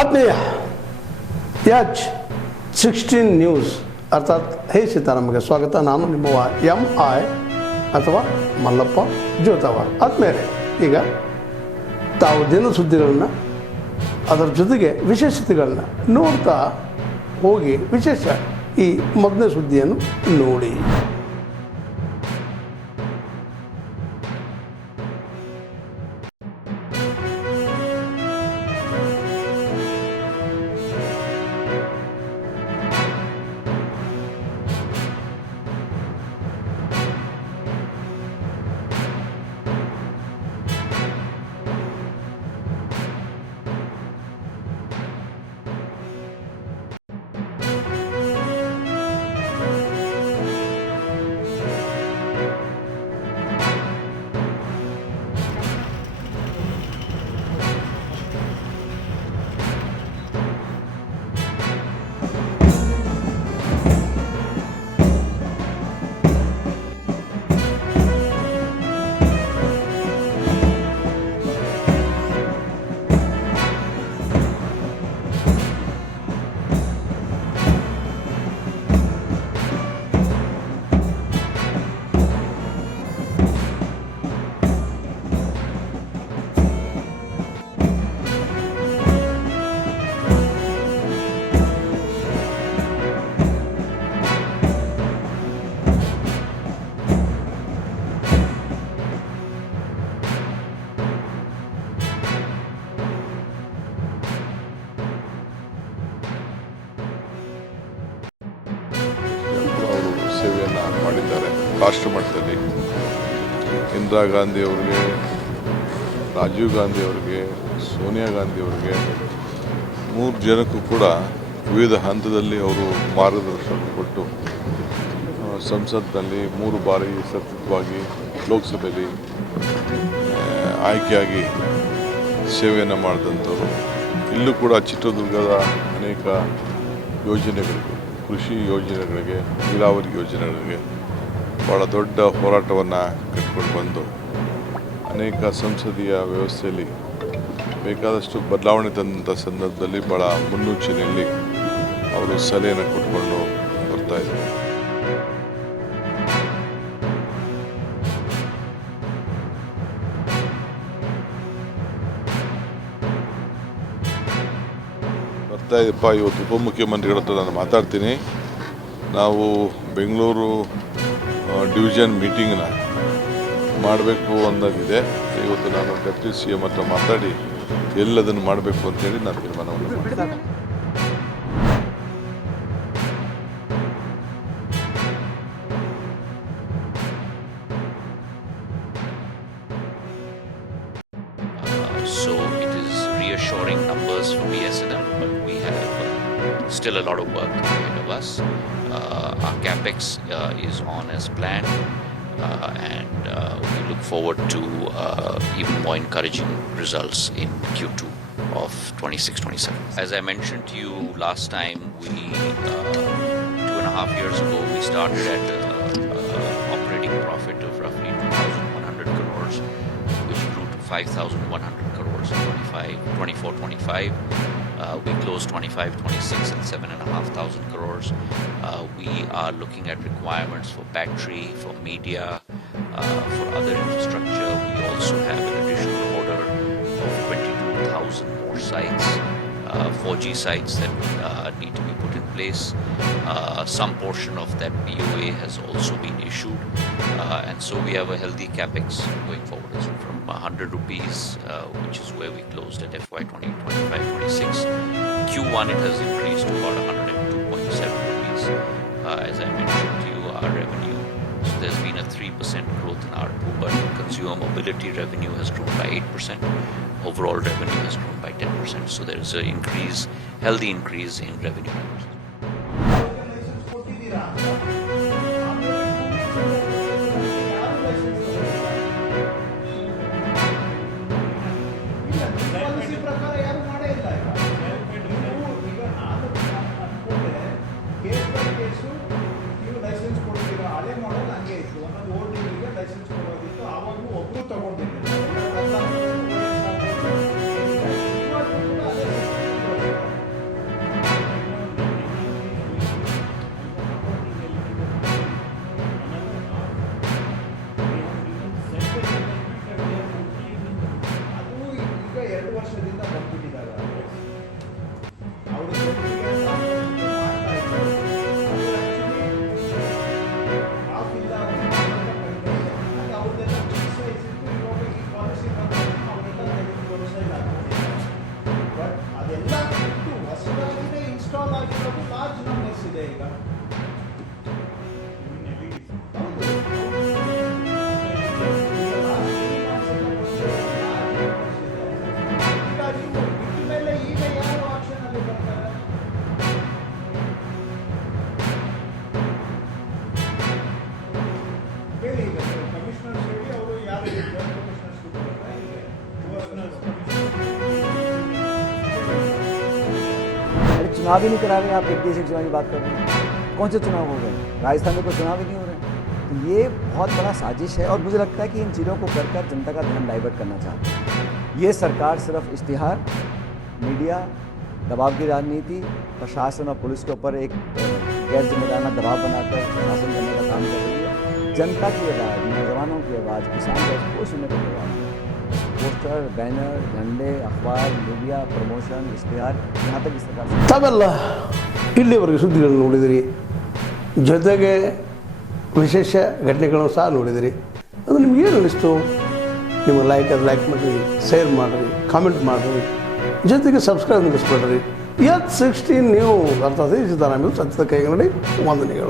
ಆತ್ಮೀಯ H16 news ಅರ್ಥಾತ್ ಹೇ ಸೀತಾರಾಮಗೆ ಸ್ವಾಗತ. ನಾನು ನಿಮ್ಮವ MI ಅಥವಾ ಮಲ್ಲಪ್ಪ ಜೋತಾವರ್. ಆದ್ಮೇಲೆ ಈಗ ತಾವು ದಿನ ಸುದ್ದಿಗಳನ್ನ ಅದರ ಜೊತೆಗೆ ವಿಶೇಷತೆಗಳನ್ನ ನೋಡ್ತಾ ಹೋಗಿ ವಿಶೇಷ ಈ ಮೊದಲನೇ ಸುದ್ದಿಯನ್ನು ನೋಡಿ. ಸೇವೆಯನ್ನು ಮಾಡಿದ್ದಾರೆ. ರಾಷ್ಟ್ರ ಮಟ್ಟದಲ್ಲಿ ಇಂದಿರಾ ಗಾಂಧಿ ಅವರಿಗೆ, ರಾಜೀವ್ ಗಾಂಧಿ ಅವರಿಗೆ, ಸೋನಿಯಾ ಗಾಂಧಿ ಅವರಿಗೆ 3 ಜನಕ್ಕೂ ಕೂಡ ವಿವಿಧ ಹಂತದಲ್ಲಿ ಅವರು ಮಾರ್ಗದರ್ಶನ ಕೊಟ್ಟು ಸಂಸತ್ನಲ್ಲಿ 3 ಬಾರಿ ಸತತವಾಗಿ ಲೋಕಸಭೆಯಲ್ಲಿ ಆಯ್ಕೆಯಾಗಿ ಸೇವೆಯನ್ನು ಮಾಡಿದಂಥವ್ರು. ಇಲ್ಲೂ ಕೂಡ ಚಿತ್ರದುರ್ಗದ ಅನೇಕ ಯೋಜನೆಗಳಿಗೆ, ಕೃಷಿ ಯೋಜನೆಗಳಿಗೆ, ನೀರಾವರಿ ಯೋಜನೆಗಳಿಗೆ ಭಾಳ ದೊಡ್ಡ ಹೋರಾಟವನ್ನು ಕಟ್ಕೊಂಡು ಬಂದು ಅನೇಕ ಸಂಸದೀಯ ವ್ಯವಸ್ಥೆಯಲ್ಲಿ ಬೇಕಾದಷ್ಟು ಬದಲಾವಣೆ ತಂದಂಥ ಸಂದರ್ಭದಲ್ಲಿ ಭಾಳ ಮುನ್ಸೂಚನೆಯಲ್ಲಿ ಅವರು ಸಲಹೆಯನ್ನು ಕೊಟ್ಕೊಂಡು ಬರ್ತಾಯಿದ್ದಾರೆ. ಬರ್ತಾಯಿದ್ದಪ್ಪ. ಇವತ್ತು ಉಪಮುಖ್ಯಮಂತ್ರಿಗಳ ಹತ್ರ ನಾನು ಮಾತಾಡ್ತೀನಿ. ನಾವು ಬೆಂಗಳೂರು ಡಿವಿಷನ್ ಮೀಟಿಂಗ್ನ ಮಾಡಬೇಕು ಅನ್ನೋದಿದೆ. ಇವತ್ತು ನಾನು ಡೆಪ್ಯೂಟಿ CM ಹತ್ರ ಮಾತಾಡಿ ಎಲ್ಲದನ್ನು ಮಾಡಬೇಕು ಅಂತೇಳಿ ನಾನು ತೀರ್ಮಾನವನ್ನು ಮಾಡಿದ್ದೀನಿ. So it is reassuring numbers for BSNL, but we have still a lot of work ahead of us. Our capex is on as planned, and we look forward to even more encouraging results in Q2 of 26-27. As I mentioned to you last time, we 2.5 years ago we started at operating profit of roughly 2,100 crores, which grew to 5,100 crores in 24-25. We closed 25-26 at 7,500 crores. We are looking at requirements for battery, for media, for other infrastructure. We also have an additional order of 22,000 more sites, 4G sites that need to be put in place. Some portion of that BOA has also been issued, and so we have a healthy capex going forward. So from 100 rupees, which is where we closed at FY 2025-26, Q1 it has increased to about 102.7 rupees. As I mentioned to you, our revenue, so there's been a 3% growth in ARPU, but consumer mobility revenue has grown by 8%. Overall revenue has grown by 10%. So there is a healthy increase in revenue numbers. ಎಲ್ಲ ಬಿಟ್ಟು ಹೊಸದಾಗಿ install ಆಗಿರೋದು large numbers ಇದೆ ಈಗ. ಹೌದು. ಈಗ last 3 months ಇಂದ ಬಂದಿರೋ large numbers ಇದೆ. ಈಗ ನೀವು ಬಿಟ್ಟ ಮೇಲೆ ಈಗ ಯಾರು ಆಕ್ಷನ್ ಅಲ್ಲಿ ಬರ್ತಾರೆ? ಹೇಳಿ, ಈಗ ಕಮಿಷನರ್ಸ್ ಹೇಳಿ, ಅವರು ಯಾರು ಕಮಿಷನರ್ಸ್ ಬರುತ್ತೆ ಈಗ अरे चुनाव ही नहीं करा रहे, आप एक देश एक चुनाव की बात कर रहे हैं। कौन से चुनाव हो गए? राजस्थान में कोई चुनाव ही नहीं हो रहे हैं। तो ये बहुत बड़ा साजिश है और मुझे लगता है कि इन चीज़ों को कर कर जनता का ध्यान डाइवर्ट करना चाहती है। ये सरकार सिर्फ इश्तिहार, मीडिया, दबाव की राजनीति, प्रशासन और पुलिस के ऊपर एक गैर जिम्मेदाराना दबाव बनाकर शासन करने का काम कर रही है। जनता की आवाज़, नौजवानों की आवाज़, किसान की आवाज़ कोई सुनने को तैयार नहीं। पोस्टर, बैनर, झंडे, अखबार, मीडिया, प्रमोशन, इश्तिहार, यहाँ तक इस सरकार से ತಾವೆಲ್ಲ ಇಲ್ಲಿವರೆಗೆ ಸುದ್ದಿಗಳನ್ನು ನೋಡಿದಿರಿ, ಜೊತೆಗೆ ವಿಶೇಷ ಘಟನೆಗಳನ್ನು ಸಹ ನೋಡಿದಿರಿ. ಅದು ನಿಮ್ಗೆ ಏನು ಅನ್ನಿಸ್ತು? ನಿಮಗೆ ಲೈಕ್ ಮಾಡಿರಿ, ಶೇರ್ ಮಾಡಿರಿ, ಕಾಮೆಂಟ್ ಮಾಡಿರಿ, ಜೊತೆಗೆ ಸಬ್ಸ್ಕ್ರೈಬ್ ನಿಲ್ಲಿಸ್ಬೇಡ್ರಿ. H16 ನ್ಯೂಸ್ ಅರ್ಥಾತ್ ಸಿದ್ದರಾಮಯ್ಯ ಸತ್ಯದ ಕೈಗನ್ನಡಿ ವಂದನೆಗಳು.